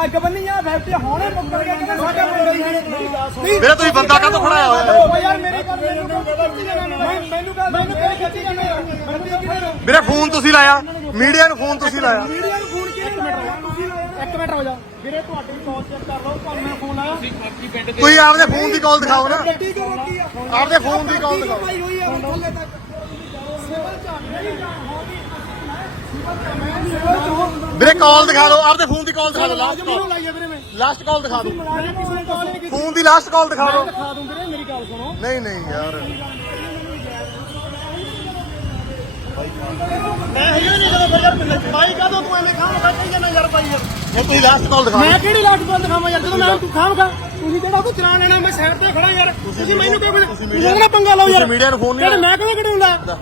ਪੱਗ ਬੰਨੀ ਆ ਫੈਕਟਰੀ ਹੁਣੇ ਮੁੱਕਰ ਗਿਆ ਕਹਿੰਦੇ ਸਾਡੇ ਮੁੰਡੇ ਹੀ ਨਹੀਂ ਵੀਰੇ ਤੁਸੀਂ ਬੰਦਾ ਕਾਹਤੋਂ ਖੜਾਇਆ ਹੋਇਆ? ਓ ਯਾਰ ਮੇਰੀ ਗੱਲ ਮੈਨੂੰ ਮੈਨੂੰ ਗੱਲ ਮੈਨੂੰ ਕਿਹੜੀ ਵੀਰੇ ਫੋਨ ਤੁਸੀਂ ਲਾਇਆ। ਮੀਡੀਆ ਨੂੰ ਫੋਨ ਤੁਸੀਂ ਲਾਇਆ। ਮੀਡੀਆ ਨੂੰ ਫੋਨ ਕਿਹਨੇ ਲਾਇਆ? ਤੁਸੀਂ ਲਾਇਆ। ਇੱਕ ਮਿੰਟ ਹੋ ਜਾ। ਵੀਰੇ ਤੁਹਾਡੀ ਕਾਲ ਚੈੱਕ ਕਰ ਲਓ ਤੁਹਾਨੂੰ ਮੈਂ ਫੋਨ ਲਾਇਆ। ਤੁਸੀਂ ਆਪਦੇ ਫੋਨ ਦੀ ਕਾਲ ਦਿਖਾਓ ਨਾ। ਆਪਦੇ ਫੋਨ ਦੀ ਕਾਲ ਦਿਖਾਓ। ਸਿਵਲ ਹੋ ਗਈ। ਵੀਰੇ ਕਾਲ ਦਿਖਾ ਦਿਓ ਆਪਦੇ ਫੋਨ ਦੀ ਕਾਲ ਦਿਖਾ ਦਿਓ ਲਾਸਟ ਮੈਨੂੰ ਕਾਲ ਲਾਸਟ ਕਾਲ ਦਿਖਾ ਦਿਓ। ਕਾਲ ਫੋਨ ਦੀ ਲਾਸਟ ਕਾਲ ਦਿਖਾ ਦਿਓ। ਦਿਖਾ ਦੂੰ ਵੀਰੇ ਮੇਰੀ ਗੱਲ ਸੁਣੋ। ਨਹੀਂ ਨਹੀਂ ਯਾਰ। ਮੈਂ ਹੈਗਾ ਨਹੀਂ ਜਦੋਂ ਫਿਰ ਯਾਰ ਬਾਈ ਕਾਹਦੋਂ ਤੂੰ ਐਵੇਂ ਖਾਮ ਖਾ ਕਹੀ ਜਾਂਦਾ ਯਾਰ ਬਾਈ ਯਾਰ। ਇਹ ਤੁਸੀਂ ਲਾਸਟ ਕਾਲ ਦਿਖਾ ਮੈਂ ਕਿਹੜੀ ਲਾਟ ਬੰਦ ਖਾਵਾਂ ਯਾਰ? ਜਦੋਂ ਮੈਂ ਤੂੰ ਖਾਮ ਖਾ ਤੁਸੀਂ ਜਿਹੜਾ ਕੋ ਚਲਾਨ ਲੈਣਾ ਮੈਂ ਸਾਈਡ ਤੇ ਖੜਾ ਯਾਰ। ਤੁਸੀਂ ਮੈਨੂੰ ਕਿਉਂ ਤੁਸੀਂ ਉਹਦਾ ਪੰਗਾ ਲਾਓ ਯਾਰ? ਨੂੰ ਨਹੀਂ ਮੈਂ ਕਿਉਂ ਕਢਾਉਂਦਾ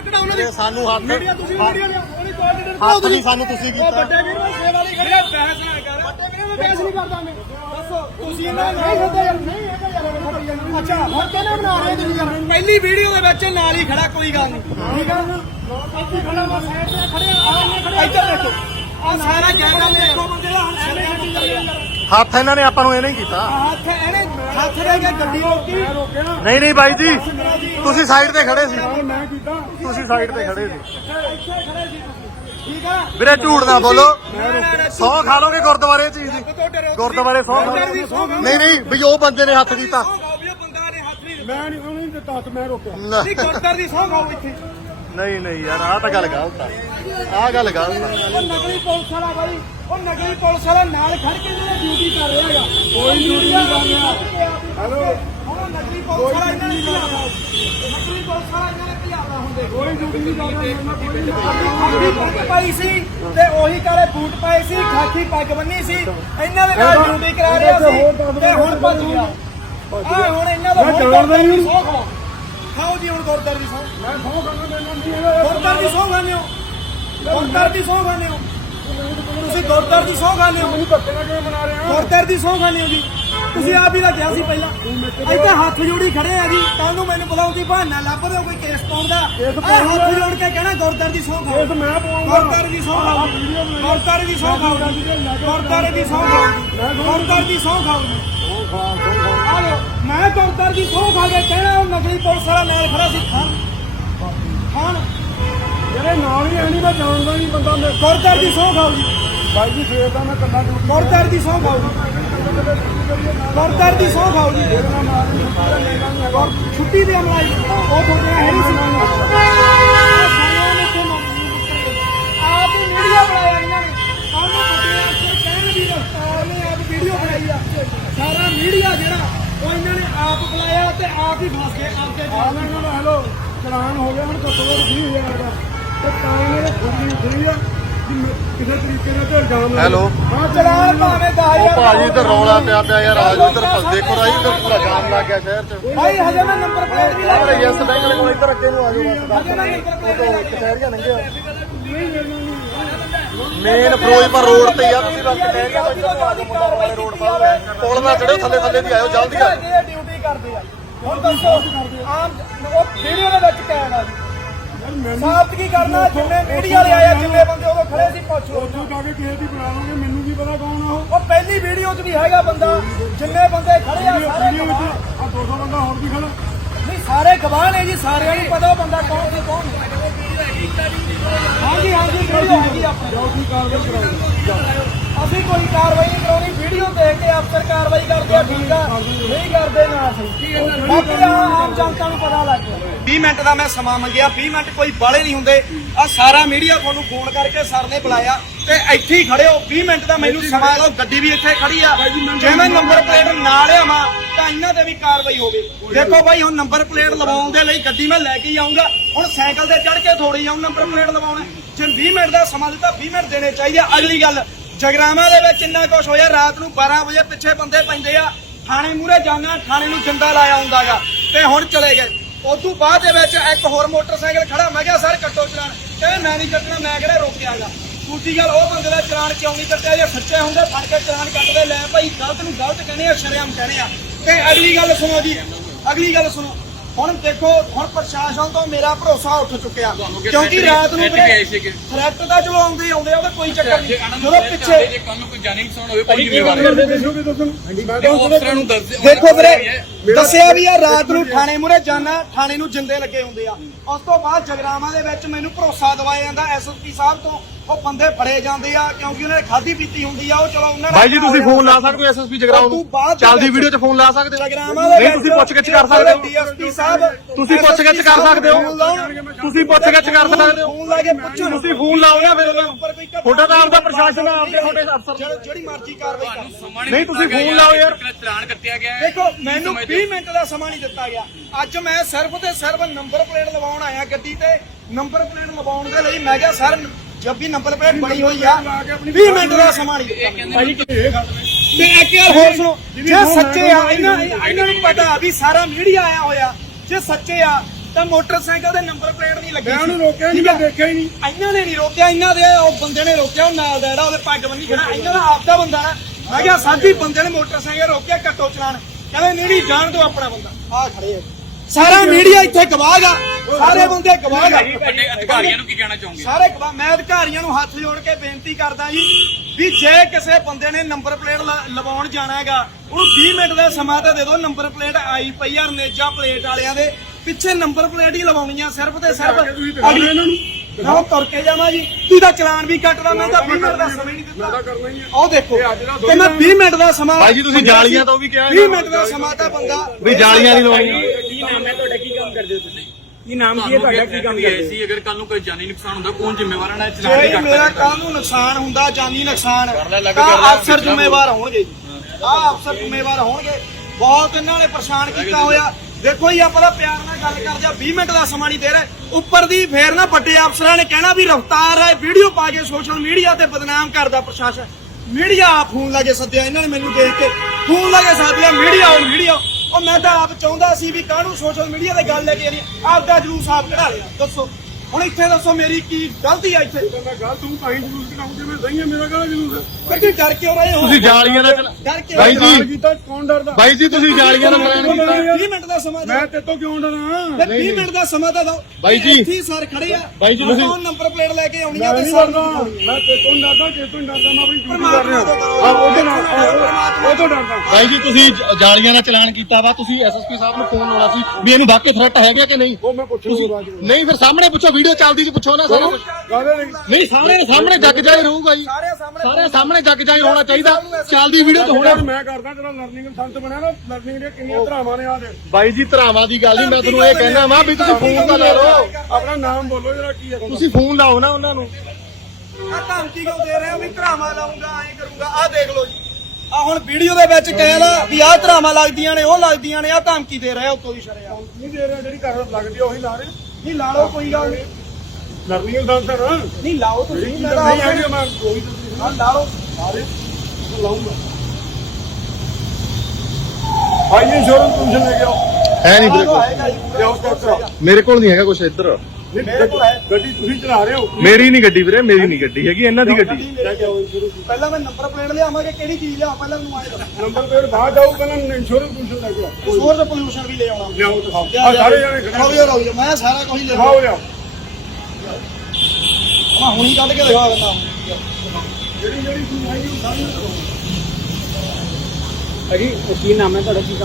ਕਢਾਉਣਾ ਸਾਨੂੰ ਹੱਥ ਮੀਡੀਆ ਤੁਸੀਂ ਮੀਡੀਆ ਲਿਆ ਉਹਨੇ ਕਾਰਡ ਤੇ ਹੱਥ ਨਹੀਂ ਸਾਨੂੰ ਤੁਸੀਂ ਉਹ ਕੀਤਾ। ਵੱਡੇ ਵੀਰ ਉਹ ਸੇਵਾ ਲਈ ਖੜਿਆ ਬਹਿਸ ਨਾ ਕਰ। ਵੱਡੇ ਵੀਰ ਮੈਂ ਬਹਿਸ ਨਹੀਂ ਕਰਦਾ ਮੈਂ। ਦੱਸੋ ਤੁਸੀਂ ਇਹਨਾਂ ਨਹੀਂ ਹੁੰਦਾ ਯਾਰ। ਨਹੀਂ ਹੈਗਾ ਯਾਰ ਅੱਛਾ ਹੁਣ ਕਿਹਨੇ ਬਣਾ ਰਹੇ ਤੁਸੀਂ ਯਾਰ? ਪਹਿਲੀ ਵੀਡੀਓ ਦੇ ਵਿੱਚ ਨਾਲ ਹੀ ਖੜਾ ਕੋਈ ਗੱਲ ਨਹੀਂ। ਠੀਕ ਆ। ਇੱਥੇ ਖੜਾ ਵਾ ਸਾਈਡ ਤੇ ਖੜੇ ਆ ਆਹ ਖੜੇ ਇੱਧਰ ਦੇਖੋ। ਆ ਸਾਰਾ ਕੈਮਰਾ ਦੇਖੋ ਬੰਦੇ ਦਾ ਹੁਣ ਸਾਰੇ ਗੱਡੀ ਚੱਲੀ ਯਾਰ ਹੱਥ ਇਹਨਾਂ ਨੇ ਆਪਾਂ ਨੂੰ ਇਹ ਨਹੀਂ ਕੀਤਾ। ਹੱਥ ਇਹਨੇ ਹੱਥ ਦੇ ਕੇ ਗੱਡੀ ਰੋਕੀ। ਨਾ ਨਹੀਂ ਨਹੀਂ ਬਾਈ ਜੀ ਤੁਸੀਂ ਸਾਈਡ ਤੇ ਖੜੇ ਸੀ। ਮੈਂ ਕੀਤਾ। ਤੁਸੀਂ ਸਾਈਡ ਤੇ ਖੜੇ ਸੀ। ਇੱਥੇ ਖੜੇ ਸੀ ਤੁਸੀਂ। ਠੀਕ ਆ? ਵੀਰੇ ਝੂਠ ਨਾ ਬੋਲੋ। ਸੌ ਖਾ ਲੋਗੇ ਗੁਰਦੁਆਰੇ ਚੀਜ਼ ਦੀ ਗੁਰਦੁਆਰੇ ਸੌ ਗੁਰਦੁਆਰੇ। ਨਹੀਂ ਨਹੀਂ ਵੀ ਉਹ ਬੰਦੇ ਨੇ ਹੱਥ ਕੀਤਾ ਮੈਂ ਨਹੀਂ ਉਹਨੂੰ ਦਿੱਤਾ ਹੱਥ ਮੈਂ ਰੋਕਿਆ। ਨਹੀਂ ਗੁਰਦਰ ਦੀ ਸੌਂ ਖਾਓ ਇੱਥੇ ਨਹੀਂ ਨਹੀਂ ਯਾਰ ਆਹ ਤਾਂ ਗੱਲ ਗਲਤ ਆ। ਆਹ ਗੱਲ ਗਲਤ ਆ। ਉਹ ਨਕਲੀ ਪੁਲਿਸ ਵਾਲਾ ਬਾਈ ਉਹ ਨਕਲੀ ਪੁਲਿਸ ਵਾਲਾ ਨਾਲ ਖੜ ਕੇ ਜਿਹੜਾ ਡਿਊਟੀ ਕਰ ਰਿਹਾ ਹੈਗਾ। ਕੋਈ ਡਿਊਟੀ ਨਹੀਂ ਕਰ ਰਿਹਾ। ਹੈਲੋ। ਉਹ ਨਕਲੀ ਪੁਲਿਸ ਵਾਲਾ ਇਹਨਾਂ ਨੇ ਭਜਾਵਾ ਨਕਲੀ ਪੁਲਿਸ ਵਾਲਾ ਇਹਨਾਂ ਨੇ ਭਜਾਵਾ ਹੁੰਦੇ ਕੋਈ ਡਿਊਟੀ ਨਹੀਂ ਕਰ ਰਿਹਾ। ਪੱਗ ਪਾਈ ਸੀ ਤੇ ਉਹੀ ਕਾਲੇ ਬੂਟ ਪਾਏ ਸੀ ਖਾਕੀ ਪੱਗ ਬੰਨੀ ਸੀ। ਇਹਨਾਂ ਦੇ ਨਾਲ ਡਿਊਟੀ ਕਰਾ ਰਿਹਾ ਸੀ ਤੇ ਹੁਣ ਭੱਜ ਆ। ਹੁਣ ਇਹਨਾਂ ਦਾ ਹੁਣ ਗੁਰਦਰ ਸਹੁੰ ਖਾਓ ਜੀ ਹੁਣ ਗੁਰਦਰ ਸਹੁੰ ਮੈਂ ਸਹੁੰ ਖਾਣਾ ਮੈਨੂੰ ਨਹੀਂ ਗੁਰਦਰ ਦੀ ਸਹੁੰ ਖਾਣੇ ਹੋ ਗੁਰਦਰ ਦੀ ਸਹੁੰ ਖਾਣੇ ਹੋ ਤੁਸੀਂ ਗੁਰਦਰ ਦੀ ਸਹੁੰ ਖਾਣੇ ਹੋ ਮੈਨੂੰ ਧੱਕੇ ਨਾਲ ਕਿਵੇਂ ਬਣਾ ਰਹੇ ਹੋ ਗੁਰਦਰ ਦੀ ਸਹੁੰ ਖਾਣੇ ਹੋ ਜੀ ਤੁਸੀਂ ਆਪ ਹੀ ਤਾਂ ਕਿਹਾ ਸੀ ਪਹਿਲਾਂ ਇੱਥੇ ਹੱਥ ਜੋੜੀ ਖੜੇ ਆ ਜੀ ਕੱਲ ਨੂੰ ਮੈਨੂੰ ਬੁਲਾਉਂਦੀ ਬਹਾਨਾ ਲੱਭ ਰਹੇ ਹੋ ਕੋਈ ਕੇਸ ਪਾਉਂਦਾ ਇਹ ਹੱਥ ਜੋੜ ਕੇ ਕਹਿਣਾ ਗੁਰਦਰ ਦੀ ਸਹੁੰ ਖਾਓ ਮੈਂ ਪਾਉਂਗਾ ਗੁਰਦਰ ਦੀ ਸਹੁੰ ਖਾਓ ਗੁਰਦਰ ਦੀ ਸਹੁੰ ਖਾਓ ਗੁਰਦਰ ਦੀ ਖਾਓ ਦੀ ਖਾਓ ਮੈਂ ਗੁਰਦਰ ਦੀ ਸਹੁੰ ਖਾ ਕੇ ਕਹਿਣਾ ਉਹ ਨਕਲੀ ਪੁਲਿਸ ਵਾਲਾ ਨਾਲ ਖੜਾ ਸੀ ਖਾਨ ਖਾਨ ਜਿਹੜੇ ਨਾਲ ਹੀ ਐਣੀ ਮੈਂ ਜਾਣਦਾ ਨਹੀਂ ਬੰਦਾ। ਮੈਂ ਗੁਰਦਰ ਦੀ ਸਹੁੰ ਖਾਓ ਜੀ। ਬਾਈ ਜੀ ਫੇਰ ਤਾਂ ਮੈਂ ਕੰਨਾ ਡੂਟੀ ਗੁਰਦਰ ਦੀ ਸਹੁੰ ਖਾਓ ਜੀ। ਗੁਰਦਰ ਦੀ ਸਹੁੰ ਖਾਓ ਜੀ। ਛੁੱਟੀ ਦੇ ਅਮਲਾਈ ਉਹ ਤੁਹਾਡੇ ਹੈ ਨਹੀਂ ਸੀ। ਆਪ ਹੀ ਵੀਡੀਓ ਬਣਾਇਆ ਇਹਨਾਂ ਨੇ। ਉਹਨੂੰ ਪੱਟੇ ਅਫਸਰ ਕਹਿਣ ਦੀ ਰਸਤਾ ਨੇ ਆਪ ਵੀਡੀਓ ਬਣਾਈ ਆ। ਸਾਰਾ ਮੀਡੀਆ ਜਿਹੜਾ ਉਹ ਇਹਨਾਂ ਨੇ ਆਪ ਬੁਲਾਇਆ ਤੇ ਆਪ ਹੀ ਫਸ ਗਏ ਆਪਦੇ ਆ ਜਾਲ ਨਾ ਇਹਨਾਂ ਦਾ ਹੈਲੋ ਚਲਾਨ ਹੋ ਗਿਆ ਹੁਣ ਘੱਟੋ ਘੱਟ 20000 ਦਾ ਤੇ ਤਾਂ ਇਹਨੇ ਖੁੱਲੀ ਖੁੱਲੀ ਆ ਕਿ ਮੈਂ ਕਿਸੇ ਤਰੀਕੇ ਨਾਲ ਤੇ ਇਲਜ਼ਾਮ ਲਾ ਹੈਲੋ। ਹਾਂ ਚਲਾਨ ਭਾਵੇਂ 10000 ਉਹ ਭਾਜੀ ਤੇ ਰੌਲਾ ਪਿਆ ਪਿਆ ਯਾਰ ਆਜੋ ਇੱਧਰ ਦੇਖੋ ਰਾਈ ਇੱਧਰ ਪੂਰਾ ਜਾਮ ਲੱਗ ਗਿਆ ਸ਼ਹਿਰ 'ਚ। ਭਾਈ ਹਜੇ ਮੈਂ ਨੰਬਰ ਪਲੇਟ ਵੀ ਲੱਗ ਯੈਸ ਬੈਂਕ ਵਾਲੇ ਕੋਲ ਇੱਧਰ ਅੱਗੇ ਨੂੰ ਆਜੋ ਹਜੇ ਮੈਂ ਨੰਬਰ ਪਲੇਟ ਕਚਹਿਰੀਆਂ ਲੰਘਿਆ ਮੇਨ ਫਿਰੋਜ਼ਪੁਰ ਰੋਡ ਤੇ ਆ ਤੁਸੀਂ ਬਸ ਕਚਹਿਰੀਆਂ ਤੋਂ ਇੱਧਰ ਮੁੰਡਾ ਵਾਲੇ ਰੋਡ ਪਰ ਪੁਲ ਨਾ ਚੜਿਓ ਥੱਲੇ ਥੱਲੇ ਦੀ ਆਇਓ ਜਲਦੀ ਆ। ਇਹ ਡਿਊਟੀ ਕਰਦੇ ਆ। ਹੁਣ ਦੱਸੋ ਆਮ ਉਹ ਵੀਡੀਓ ਦੇ ਵਿੱਚ ਕਹਿਣ ਆ ਜੀ। ਸਾਬਤ ਕੀ ਕਰਨਾ ਜਿੰਨੇ ਮੀਡੀਆ ਵਾਲੇ ਆਏ ਆ, ਜਿੰਨੇ ਬੰਦੇ ਉਹ ਖੜੇ ਸੀ ਪੁੱਛੋ ਤੂੰ ਜਾ ਕੇ ਕਿਸੇ ਦੀ ਬਣਾ ਲਓਗੇ ਮੈਨੂੰ ਕੀ ਪਤਾ ਕੌਣ ਆ ਉਹ। ਉਹ ਪਹਿਲੀ ਵੀਡੀਓ 'ਚ ਵੀ ਹੈਗਾ ਬੰਦਾ ਜਿੰਨੇ ਬੰਦੇ ਖੜੇ ਆ ਸਾਰੇ ਵੀਡੀਓ ਗਵਾਹ। ਆ 200 ਬੰਦਾ ਹੋਰ ਵੀ ਖੜਾ। ਨਹੀਂ ਸਾਰੇ ਗਵਾਹ ਨੇ ਜੀ ਸਾਰਿਆਂ ਨੂੰ ਪਤਾ ਉਹ ਬੰਦਾ ਕੌਣ ਸੀ ਕੌਣ ਹਾਂਜੀ ਹਾਂਜੀ ਵੀਡੀਓ ਹੈਗੀ ਆਪਣੇ। ਜਾਓ ਕੀ ਕਾਰਵਾਈ ਕਰਾਓ ਅਸੀਂ ਕੋਈ ਕਾਰਵਾਈ ਨਹੀਂ ਕਰਾਉਣੀ ਵੀਡੀਓ ਦੇਖ ਕੇ ਅਫਸਰ ਕਾਰਵਾਈ ਕਰਦੇ ਆ ਠੀਕ ਆ? ਨਹੀਂ ਕਰਦੇ ਨਾ ਅਸੀਂ। ਬਾਕੀ ਆਹ ਆਮ ਜਨਤਾ ਨੂੰ ਪਤਾ ਲੱਗ ਗਿਆ। 20 ਮਿੰਟ ਦਾ ਮੈਂ ਸਮਾਂ ਮੰਗਿਆ 20 ਮਿੰਟ ਕੋਈ ਬਾਲੇ ਨਹੀਂ ਹੁੰਦੇ। ਆ ਸਾਰਾ ਮੀਡੀਆ ਤੁਹਾਨੂੰ ਫੋਨ ਕਰਕੇ ਸਰ ਨੇ ਬੁਲਾਇਆ ਤੇ ਇੱਥੇ ਹੀ ਖੜੇ ਹੋ। 20 ਮਿੰਟ ਦਾ ਮੈਨੂੰ ਸਮਾਂ ਲਓ ਗੱਡੀ ਵੀ ਇੱਥੇ ਖੜੀ ਆ। ਜੇ ਮੈਂ ਨੰਬਰ ਪਲੇਟ ਨਾ ਲਿਆਵਾਂ ਤਾਂ ਇਹਨਾਂ ਤੇ ਵੀ ਕਾਰਵਾਈ ਹੋਵੇ। ਦੇਖੋ ਭਾਈ ਹੁਣ ਨੰਬਰ ਪਲੇਟ ਲਵਾਉਣ ਦੇ ਲਈ ਗੱਡੀ ਮੈਂ ਲੈ ਕੇ ਹੀ ਆਉਂਗਾ ਹੁਣ ਸਾਈਕਲ ਤੇ ਚੜ ਕੇ ਥੋੜੀ ਆਉਂ ਨੰਬਰ ਪਲੇਟ ਲਵਾਉਣਾ। ਜੇ 20 ਮਿੰਟ ਦਾ ਸਮਾਂ ਦਿੱਤਾ 20 ਮਿੰਟ ਦੇਣੇ ਚਾਹੀਦੇ ਆ। ਅਗਲੀ ਗੱਲ ਜਗਰਾਵਾਂ ਦੇ ਵਿੱਚ ਇੰਨਾ ਕੁਛ ਹੋਇਆ, ਰਾਤ ਨੂੰ 12 ਵਜੇ ਪਿੱਛੇ ਬੰਦੇ ਪੈਂਦੇ ਆ, ਥਾਣੇ ਮੂਰੇ ਜਾਣਾ ਥਾਣੇ ਨੂੰ ਜਿੰਦਾ ਲਾਇਆ ਹੁੰਦਾਗਾ ਤੇ ਹੁਣ ਚਲੇ ਗਏ। ਉਦੋਂ ਬਾਅਦ ਦੇ ਵਿੱਚ ਇੱਕ ਹੋਰ ਮੋਟਰਸਾਈਕਲ ਖੜਾ, ਮੈਂ ਕਿਹਾ, ਸਰ, ਕੱਟੋ ਚਲਾਨ ਕਹਿੰਦੇ, ਮੈਂ ਨਹੀਂ ਕੱਟਣਾ, ਮੈਂ ਕਿਹੜਾ ਰੋਕਿਆਗਾ? ਦੂਜੀ ਗੱਲ, ਉਹ ਬੰਦੇ ਦਾ ਚਲਾਨ ਕਿਉਂ ਨਹੀਂ ਕੱਟਿਆ? ਜੇ ਸੱਚੇ ਹੁੰਦੇ, ਫੜ ਕੇ ਚਲਾਨ ਕੱਟਦੇ ਲੈ ਭਾਈ, ਗਲਤ ਨੂੰ ਗਲਤ ਕਹਿੰਦੇ ਆ ਸ਼ਰਮ ਕਹਿੰਦੇ ਆ। ਤੇ ਅਗਲੀ ਗੱਲ ਸੁਣੋ ਜੀ, ਅਗਲੀ ਗੱਲ ਸੁਣੋ। ਹੁਣ ਦੇਖੋ ਹੁਣ ਪ੍ਰਸ਼ਾਸਨ ਤੋਂ ਮੇਰਾ ਭਰੋਸਾ ਉੱਠ ਚੁੱਕਿਆ। ਕਿਉਂਕਿ ਰਾਤ ਨੂੰ। ਥ੍ਰੈਟ ਤਾਂ ਚਲੋ ਆਉਂਦੇ ਆਉਂਦੇ ਆ ਉਹਦਾ ਕੋਈ ਚੱਕਰ ਨਹੀਂ। ਜਦੋਂ ਪਿੱਛੇ ਜੇ ਕੱਲ ਨੂੰ ਕੋਈ ਨੁਕਸਾਨ ਹੋਵੇ ਕੋਈ ਜ਼ਿੰਮੇਵਾਰ ਦੇਖੋ ਵੀਰੇ ਦੱਸਿਆ ਵੀ ਆ ਰਾਤ ਨੂੰ ਥਾਣੇ ਮੂਰੇ ਜਾਣਾ ਥਾਣੇ ਨੂੰ ਜਿੰਦੇ ਲੱਗੇ ਹੁੰਦੇ ਆ। ਉਸ ਤੋਂ ਬਾਅਦ ਜਗਰਾਵਾਂ ਦੇ ਵਿੱਚ ਮੈਨੂੰ ਭਰੋਸਾ ਦਵਾਇਆ ਜਾਂਦਾ ਐਸਐਸਪੀ ਸਾਹਿਬ ਤੋਂ। ਉਹ ਬੰਦੇ ਫੜੇ ਜਾਂਦੇ ਆ ਕਿਉਂਕਿ ਉਹਨਾਂ ਨੇ ਖਾਦੀ ਪੀਤੀ ਹੁੰਦੀ ਆ ਉਹ ਚਲੋ ਉਹਨਾਂ ਨੇ ਬਾਈ ਜੀ ਤੁਸੀਂ ਫੋਨ ਲਾ ਸਕਦੇ ਹੋ ਐਸਐਸਪੀ ਜਗਰਾਉਂ ਤੂੰ ਨੂੰ ਚੱਲਦੀ ਵਿੱਚ- ਵੀਡੀਓ 'ਚ ਫੋਨ ਲਾ ਸਕਦੇ ਹੋ। ਜਗਰਾਵਾਂ ਦੇ ਨਹੀਂ ਵਿੱਚ ਤੁਸੀਂ ਪੁੱਛਗਿੱਛ ਕਰ ਸਕਦੇ ਹੋ। ਡੀਐਸਪੀ ਸਾਹਿਬ ਤੁਸੀਂ ਪੁੱਛਗਿੱਛ ਕਰ ਸਕਦੇ ਹੋ। ਤੁਸੀਂ ਪੁੱਛਗਿੱਛ ਕਰ ਸਕਦੇ ਹੋ। ਫੋਨ ਲਾ ਕੇ ਪੁੱਛੋ। ਤੁਸੀਂ ਫੋਨ ਲਾਓ ਨਾ ਫਿਰ ਉਹਨਾਂ ਨੂੰ। ਤੁਹਾਡਾ ਤਾਂ ਆਪਦਾ ਪ੍ਰਸ਼ਾਸਨ ਆ ਆਪਦੇ ਤੁਹਾਡੇ ਅਫਸਰ ਜਿਹੜੀ- ਜਿਹੜੀ ਮਰਜ਼ੀ ਕਾਰਵਾਈ ਕਰ। ਨਹੀਂ, ਤੁਸੀਂ ਫੋਨ ਲਾਓ ਯਾਰ। ਚਲਾਨ ਕੱਟਿਆ ਗਿਆ ਹੈ? ਦੇਖੋ ਮੈਨੂੰ ਸਮਝਦੇ 20 ਮਿੰਟ ਦਾ ਸਮਾਂ ਨਹੀਂ ਦਿੱਤਾ ਗਿਆ। ਅੱਜ ਮੈਂ ਸਿਰਫ ਤੇ ਸਿਰਫ ਨੰਬਰ ਪਲੇਟ ਲਵਾਉਣ ਆਇਆ ਗੱਡੀ ਤੇ। ਨੰਬਰ ਪਲੇਟ ਲਵਾਉਣ ਦੇ ਲਈ ਮੈਂ ਕਿਹਾ ਸਰ ਵੀ ਨੰਬਰ ਪਲੇਟ ਬਣੀ ਹੋਈ ਆ। 20 ਮਿੰਟ ਦਾ ਸਮਾਂ ਨਹੀਂ ਦਿੱਤਾ ਭਾਜੀ ਤੇ ਇੱਕ ਯਾਰ ਹੋਰ ਸੁਣੋ ਜੇ ਸੱਚੇ ਆ ਇਹਨਾਂ ਇਹਨਾਂ ਨੂੰ ਪਤਾ ਵੀ ਸਾਰਾ ਮੀਡੀਆ ਆਇਆ ਹੋਇਆ। ਜੇ ਸੱਚੇ ਆ ਤਾਂ ਮੋਟਰਸਾਈਕਲ ਦੇ ਨੰਬਰ ਪਲੇਟ ਨਹੀਂ ਲੱਗੀ ਮੈਂ ਸੀ। ਉਹਨੂੰ ਰੋਕਿਆ ਨਹੀਂ ਦੇਖਿਆ ਹੀ ਨਹੀਂ ਇਹਨਾਂ ਨੇ ਨਹੀਂ ਰੋਕਿਆ ਇਹਨਾਂ ਦੇ ਉਹ ਬੰਦੇ ਨੇ ਰੋਕਿਆ ਉਹ ਨਾਲ ਦਾ ਜਿਹੜਾ ਉਹਦੇ ਪੱਗ ਬੰਨੀ ਖੜਾ। ਇਹਨਾਂ ਦਾ ਆਪਦਾ ਬੰਦਾ ਮੈਂ ਕਿਹਾ ਸਾਡੀ ਬੰਦੇ ਨੇ ਮੋਟਰਸਾਈਕਲ ਰੋਕਿਆ ਕੱਟੋ ਚਲਾਨ। ਕਹਿੰਦੇ ਨਹੀਂ ਨਹੀਂ ਜਾਣ ਦਿਓ ਆਪਣਾ ਬੰਦਾ। ਆ ਖੜੇ ਆ। ਸਾਰਾ ਮੀਡੀਆ ਇੱਥੇ ਗਵਾਹ ਗਾ ਸਾਰੇ ਬੰਦੇ ਗਵਾਹ ਵੱਡੇ ਅਧਿਕਾਰੀਆਂ ਨੂੰ ਕੀ ਕਹਿਣਾ ਚਾਹੋਗੇ? ਸਾਰੇ ਗਵਾਹ ਮੈਂ ਅਧਿਕਾਰੀਆਂ ਨੂੰ ਹੱਥ ਜੋੜ ਕੇ ਬੇਨਤੀ ਕਰਦਾ ਜੀ ਵੀ ਜੇ ਕਿਸੇ ਬੰਦੇ ਨੇ ਨੰਬਰ ਪਲੇਟ ਲਵਾਉਣ ਜਾਣਾ ਹੈਗਾ ਉਹਨੂੰ 20 ਮਿੰਟ ਦਾ ਸਮਾਂ ਤਾਂ ਦੇ ਦਿਓ। ਨੰਬਰ ਪਲੇਟ ਆਈ ਪਈ ਆ ਰਨੇਜਾ ਪਲੇਟ ਵਾਲਿਆਂ ਦੇ। ਪਿੱਛੇ ਨੰਬਰ ਪਲੇਟ ਹੀ ਲਵਾਉਣੀ ਆ ਸਿਰਫ ਤੇ ਸਿਰਫ ਇਹਨਾਂ ਨੂੰ। ਨਾ ਤੁਰ ਕੇ ਜਾਵਾਂ ਜੀ। ਤੂੰ ਤਾਂ ਚਲਾਨ ਵੀ ਕੱਟਦਾ ਮੈਂ ਤਾਂ 20 ਮਿੰਟ ਦਾ ਸਮਾਂ ਹੀ ਨਹੀਂ ਮੈਂ ਦਿੱਤਾ। ਤਾਂ ਕਰਨਾ ਹੀ ਹੈ ਉਹ ਦੇਖੋ ਤੇ ਮੈਂ 20 ਮਿੰਟ ਦਾ ਸਮਾਂ ਬਾਈ ਜੀ ਤੁਸੀਂ ਜਾਲੀਆਂ ਤੋਂ ਵੀ ਕਿਹਾ 20 ਮਿੰਟ ਦਾ ਸਮਾਂ ਤਾਂ ਬੰਦਾ ਵੀ ਜਾਲੀਆਂ ਨਹੀਂ ਲਵਾਉਣੀਆਂ। ਕੀ ਨਾਮ ਹੈ? ਤੁਹਾਡਾ ਕੀ ਕੰਮ ਕਰਦੇ ਹੋ ਤੁਸੀਂ? ਕੀ ਨਾਮ ਕੀ ਹੈ? ਤੁਹਾਡਾ ਕੀ ਕੰਮ ਕਰਦੇ ਹੋ? ਸੀ ਅਗਰ ਕੱਲ ਨੂੰ ਕੋਈ ਜਾਨੀ ਨੁਕਸਾਨ ਹੁੰਦਾ ਕੌਣ ਜ਼ਿੰਮੇਵਾਰ ਹੈ? ਚਲਾਨ ਜੇ ਮੇਰਾ ਕੱਲ ਨੂੰ ਨੁਕਸਾਨ ਹੁੰਦਾ ਜਾਨੀ ਨੁਕਸਾਨ ਕਰ ਤਾਂ ਕਰ ਅਫਸਰ ਜ਼ਿੰਮੇਵਾਰ ਹੋਣਗੇ ਆ ਅਫਸਰ ਜ਼ਿੰਮੇਵਾਰ ਹੋਣਗੇ। ਬਹੁਤ ਇਹਨਾਂ ਨੇ ਪਰੇਸ਼ਾਨ ਕੀਤਾ ਹੋਇਆ। ਦੇਖੋ ਜੀ ਆਪਾਂ ਤਾਂ ਪਿਆਰ ਨਾਲ ਗੱਲ ਕਰਦੇ ਆ 20 ਮਿੰਟ ਦਾ ਸਮਾਂ ਨਹੀਂ ਦੇ ਰਹੇ। ਉੱਪਰ ਦੀ ਫੇਰ ਨਾ ਵੱਡੇ ਅਫਸਰਾਂ ਨੇ ਕਹਿਣਾ ਵੀ ਰਫਤਾਰ ਹੈ ਵੀਡੀਓ ਪਾ ਕੇ ਸੋਸ਼ਲ ਮੀਡੀਆ ਤੇ ਬਦਨਾਮ ਕਰਦਾ ਪ੍ਰਸ਼ਾਸਨ। ਮੀਡੀਆ ਆਪ ਫੋਨ ਲਾ ਕੇ ਸੱਦਿਆ ਇਹਨਾਂ ਨੇ ਮੈਨੂੰ ਦੇਖ ਕੇ। ਫੋਨ ਲਾ ਕੇ ਸੱਦਿਆ ਮੀਡੀਆ ਉਹ ਮੀਡੀਆ ਉਹ ਮੈਂ ਤਾਂ ਆਪ ਚਾਹੁੰਦਾ ਸੀ ਵੀ ਕਾਹਨੂੰ ਸੋਸ਼ਲ ਮੀਡੀਆ ਤੇ ਗੱਲ ਲੈ ਕੇ ਆਣੀ ਆਪਦਾ ਜਲੂਸ ਆਪ ਕਢਾ ਲਿਆ। ਦੱਸੋ। ਹੁਣ ਇੱਥੇ ਦੱਸੋ ਮੇਰੀ ਕੀ ਗਲਤੀ ਆ ਇੱਥੇ? ਮੈਂ ਗੱਲ ਤੂੰ ਤਾਂ ਹੀ ਜਲੂਸ ਕਰਾਉਂਗੇ ਮੈਂ ਸਹੀ ਹੈ ਮੇਰਾ ਕਾਹਦਾ ਜਲੂਸ ਹੈ ਕਿਉਂਕਿ ਡਰ ਕਿਉਂ ਰਹੇ ਹੋ? ਤੁਸੀਂ ਜਾਲੀਆਂ ਦਾ ਚਲਾ- ਡਰ ਕਿਉਂ ਬਾਈ ਚਲਾਨ ਜੀ ਕੀਤਾ ਕੌਣ ਡਰਦਾ? ਬਾਈ ਜੀ ਤੁਸੀਂ ਜਾਲੀਆਂ ਦਾ ਪਲਾਨ ਕੀਤਾ। 20 ਮਿੰਟ ਦਾ ਸਮਾਂ ਦਿਓ। ਮੈਂ ਤੇ ਤੋਂ ਕਿਉਂ ਡਰਾਂ? ਫਿਰ 20 ਮਿੰਟ ਦਾ ਸਮਾਂ ਤਾਂ ਦਿਓ। ਬਾਈ ਜੀ। ਇੱਥੇ ਹੀ ਸਰ ਖੜੇ ਆ। ਬਾਈ ਜੀ ਤੁਸੀਂ- ਕੌਣ ਨੰਬਰ ਪਲੇਟ ਲੈ ਕੇ ਆਉਣੀ ਮੈਂ ਆ ਤੇ ਨਹੀਂ ਸਰ ਡਰਦਾ। ਮੈਂ ਤੇ ਤੋਂ ਡਰਦਾ ਕਿ ਤੋਂ ਡਰਦਾ ਮੈਂ ਆਪਣੀ ਡਿਊਟੀ ਕਰ ਰਿਹਾ। ਹਾਂ ਉਹ ਤੋਂ ਡਰਦਾ ਉਹ ਤੋਂ ਡਰਦਾ। ਬਾਈ ਜੀ ਤੁਸੀਂ ਜ- ਜਾਲੀਆਂ ਦਾ ਚਲਾਨ ਕੀਤਾ ਵਾ। ਤੁਸੀਂ ਐਸਐਸਪੀ ਸਾਹਿਬ ਨੂੰ ਫੋਨ ਲਾਉਣਾ ਸੀ ਵੀ ਇਹਨੂੰ ਵਾਕਈ ਥ੍ਰੈਟ ਹੈਗਾ ਕਿ ਨਹੀਂ? ਉਹ ਮੈਂ ਪੁੱਛੂਗਾ ਬਾਅਦ ਵਿੱਚ ਨਹੀਂ ਫਿਰ ਸਾਹਮਣੇ ਪੁੱਛੋ ਵੀਡੀਓ ਚੱਲਦੀ ਜੀ ਪੁੱਛੋ ਨਾ ਸਾਰਾ ਲਈ ਨਹੀਂ ਸਾਹਮਣੇ ਸਾਹਮਣੇ ਜੱਗ ਜਾਈ ਰਹੂਗਾ ਜੀ। ਸਾਰੇ ਸਾਹਮਣੇ ਸਾਰੇ ਸਾਹਮਣੇ ਜੱਗ ਜਾਈ ਹੋਣਾ ਚਾਹੀਦਾ। ਚੱਲਦੀ ਵੀਡੀਓ 'ਚ ਹੋਣਾ। ਮੈਂ ਕਰਦਾ ਤੇਰਾ ਲਰਨਿੰਗ ਸੰਤ ਬਣਿਆ ਨਾ ਲਰਨਿੰਗ ਦੀਆਂ ਕਿੰਨੀਆਂ ਧਰਾਵਾਂ ਨੇ ਆ ਦੇ। ਬਾਈ ਜੀ ਧਰਾਵਾਂ ਦੀ ਗੱਲ ਨਹੀਂ ਮੈਂ ਤੁਹਾਨੂੰ ਇਹ ਕਹਿਣਾ ਵਾ ਵੀ ਤੁਸੀਂ ਫੋਨ ਤਾਂ ਲਾ ਲਓ। ਆਪਣਾ ਨਾਮ ਬੋਲੋ ਜਰਾ ਕੀ ਹੈ? ਤੁਸੀਂ ਫੋਨ ਲਾਓ ਨਾ ਉਹਨਾਂ ਨੂੰ। ਆ ਧਮਕੀ ਕਿਉਂ ਦੇ ਰਹੇ ਹੋ ਵੀ ਧਰਾਵਾਂ ਲਾਉਂਗਾ ਐਂ ਕਰੂੰਗਾ। ਆ ਦੇਖ ਲਓ ਜੀ। ਆ ਹੁਣ ਵੀਡੀਓ ਦੇ ਵਿੱਚ ਕਹਿਲਾ ਵੀ ਆਹ ਧਰਾਵਾਂ ਲੱਗਦੀਆਂ ਨੇ ਉਹ ਲੱਗਦੀਆਂ ਨੇ ਆ ਧਮਕੀ ਦੇ ਰਹੇ ਉੱਤੋਂ ਦੀ ਸ਼ਰਿਆ ਨਹੀਂ ਦੇ ਰਿਹਾ ਜਿਹੜੀ ਘਰ ਲੱਗਦੀ ਉਹੀ ਲਾ ਰਹੇ। ਨਹੀਂ ਲਾ ਲਓ ਕੋਈ ਗੱਲ ਨਹੀਂ। ਲਰਨਿੰਗ ਹੈ ਨਾ। ਨਹੀਂ ਲਾਓ ਤੁਸੀਂ ਮੈਂ ਤਾਂ ਨਹੀਂ ਮੈਂ ਹਾਂ ਲਾ ਲਓ। ਲਾਉਂਗਾ। ਭਾਈ ਇੰਸ਼ੋਰੈਂਸ ਕਮਿਸ਼ਨ ਲੈ ਕੇ ਆਓ। ਹੈ ਨਹੀਂ ਕਰਾਓ ਮੇਰੇ ਕੋਲ ਨਹੀਂ ਹੈਗਾ ਕੁਝ ਇੱਧਰ। ਮੇਰੇ ਕੋਲ ਹੈ। ਗੱਡੀ ਤੁਸੀਂ ਚਲਾ ਰਹੇ ਹੋ? ਮੇਰੀ ਨਹੀਂ ਗੱਡੀ ਵੀਰੇ ਮੇਰੀ ਨਹੀਂ ਗੱਡੀ ਹੈਗੀ ਇਹਨਾਂ ਦੀ ਗੱਡੀ। ਪਹਿਲਾਂ ਮੈਂ ਨੰਬਰ ਪਲੇਟ ਲਿਆਵਾਂਗੇ ਕਿਹੜੀ ਚੀਜ਼ ਲਿਆਵਾਂ ਪਹਿਲਾਂ ਮੈਨੂੰ ਆਏ ਦੱਸੋ। ਨੰਬਰ ਪਲੇਟ ਬਾਹਰ ਜਾਊ ਪਹਿਲਾਂ ਇੰਸ਼ੋਰੈਂਸ ਕਮਿਸ਼ਨ ਲੈ ਕੇ ਆਓ। ਸੋਰ ਦਾ ਪੋਲੂਸ਼ਨ ਵੀ ਲੈ ਆਉਣਾ। ਲਿਆਓ ਦਿਖਾਓ। ਆ ਸਾਰੇ ਜਣੇ ਖੜੇ ਰੋਈ ਹੋ। ਰੋਈ ਮੈਂ ਸਾਰਾ ਕੁਝ ਲੈ ਦਿਖਾਓ ਲਿਆਓ ਮੈਂ ਹੁਣੀ ਕੱਢ ਕੇ ਦਿਖਾ ਦਿੰਦਾ। ਜਿਹੜੀ ਜਿਹੜੀ ਚੀਜ਼ ਹੈਗੀ ਉਹ ਸਾਰੀ ਦਿਖਾਓ ਭਾਜੀ ਉਹ ਕੀ ਨਾਮ ਹੈ ਤੁਹਾਡਾ? ਕੀ ਕੰਮ